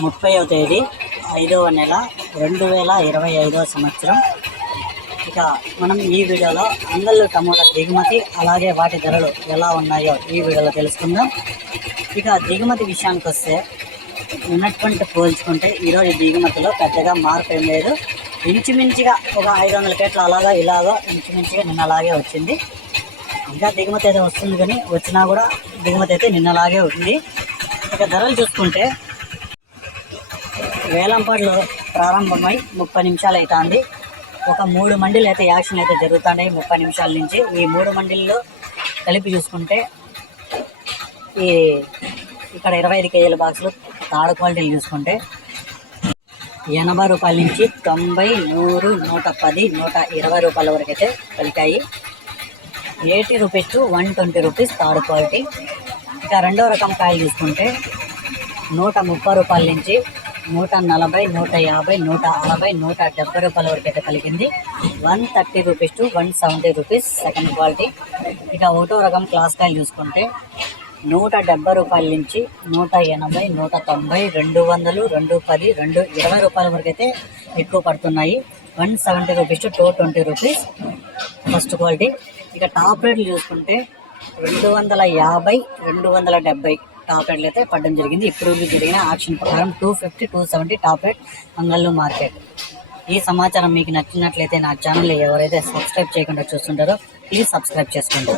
30వ తేదీ 5వ నెల 2025వ సంవత్సరం. ఇక మనం ఈ వీడియోలో అంగళ్ళు టమోటా దిగుమతి అలాగే వాటి ధరలు ఎలా ఉన్నాయో ఈ వీడియోలో తెలుసుకుందాం. ఇక దిగుమతి విషయానికి వస్తే నిన్నటువంటి పోల్చుకుంటే ఈరోజు దిగుమతిలో పెద్దగా మార్పు ఏం లేదు. ఇంచుమించుగా ఒక 500 కేట్ల ఇలాగా ఇంచుమించుగా నిన్నలాగే వచ్చింది. ఇంకా దిగుమతి అయితే వస్తుంది, కానీ వచ్చినా కూడా దిగుమతి అయితే నిన్నలాగే ఉంది. ఇక ధరలు చూసుకుంటే వేలంపాట్లు ప్రారంభమై 30 నిమిషాలు అవుతుంది. ఒక 3 మండీలు అయితే యాక్షన్ అయితే జరుగుతున్నాయి 30 నిమిషాల నుంచి. ఈ 3 మండీల్లో కలిపి చూసుకుంటే ఇక్కడ 25 కేజీల బాక్సులు తాడు క్వాలిటీలు చూసుకుంటే 80 రూపాయల నుంచి 90, 100, 110, 120 రూపాయల వరకు అయితే కలిపాయి. 80 rupees to 120 rupees third quality. ఇక రెండో రకం కాయలు చూసుకుంటే 130 రూపాయల నుంచి 140, 150, 160, 170 రూపాయల వరకు అయితే కలిగింది. 130 rupees to 170 rupees second quality. ఇక ఒకటో రకం క్లాస్ కాయలు చూసుకుంటే 170 రూపాయల నుంచి 180, 190, 200, 210, 220 రూపాయల వరకు అయితే ఎక్కువ పడుతున్నాయి. 170 rupees to 220 rupees first quality. ఇక టాప్ రేట్లు చూసుకుంటే 250, 270 టాప్ రేట్లు అయితే పడడం జరిగింది. ఇప్పుడు జరిగిన ఆక్షన్ ప్రకారం 250, 270 టాప్ రేట్ అంగళ్ళు మార్కెట్. ఈ సమాచారం మీకు నచ్చినట్లయితే నా ఛానల్ ఎవరైతే సబ్స్క్రైబ్ చేయకుండా చూస్తుంటారో ప్లీజ్ సబ్స్క్రైబ్ చేసుకోండి.